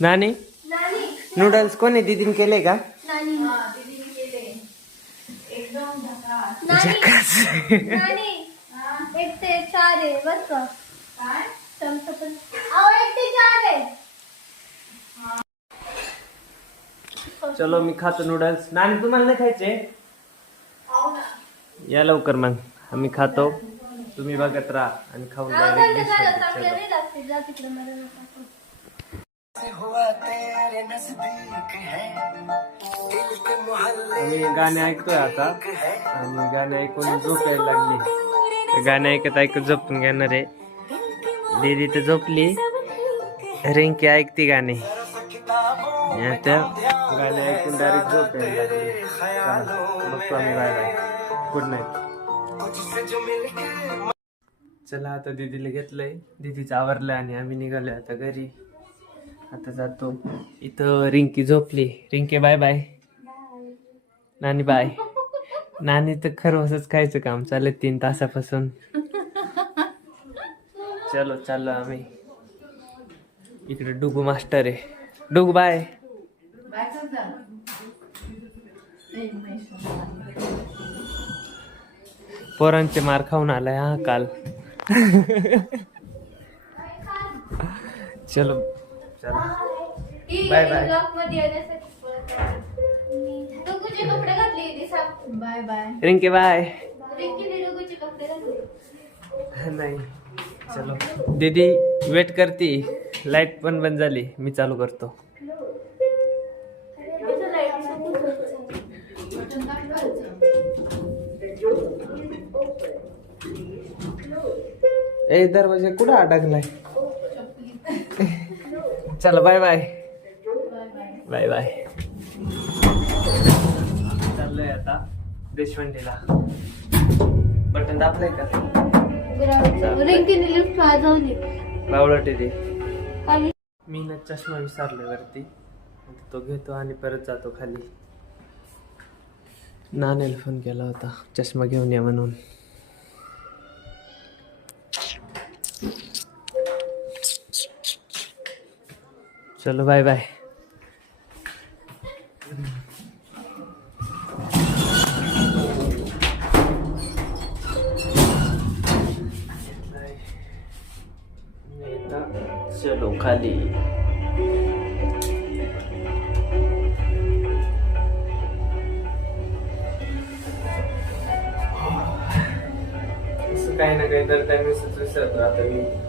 नानी noodles कोणी दीदीने केले का? झकास. चलो मी खातो नूडल्स. नानी तुम्हाला नाही खायचे? या लवकर मग आम्ही खातो. तुम्ही बघत राहा आणि खाऊन आम्ही गाणे ऐकतोय आता आणि गाणे ऐकून झोप यायला लागली. गाणे ऐकत ऐकत झोपून घेणार आहे. दीदी तर झोपली, रिंकी ऐकती गाणे. त्या गाणे ऐकून डायरेक्ट झोप यायला लागली. बघतो आम्ही. Bye bye, good night. चला आता दीदीला घेतलंय, दीदीचं आवरलंय आणि आम्ही निघालोय आता घरी. आता जातो. इथं रिंकी झोपली. Rinki bye bye. नानी बाय. नानी तर खरवसच खायचं काम चालत 3 तासापासून. चलो चाललो आम्ही. इकडे डुगू मास्टर आहे. डुगू बाय. पोरांचे मार खाऊन आलाय हा काल. चलो चलो bye bye. Bye bye Rinki bye. नाही चलो. दीदी वेट करती. लाईट पण बंद झाली, मी चालू करतो. ए दरवाजा कुठं अडकलाय? चला बाय बाय. Bye bye. चाललोय आता देशवंडीला. बटन दाबलंय का? बावळट आहे ते. मी ना चष्मा विसरलोय वरती, तो घेतो आणि परत जातो खाली. नानेला फोन केला होता चष्मा घेऊन या म्हणून. चलो बाय बाय. चलो खाली. असं काही ना काही तर टाइम विसरत राहतो मी.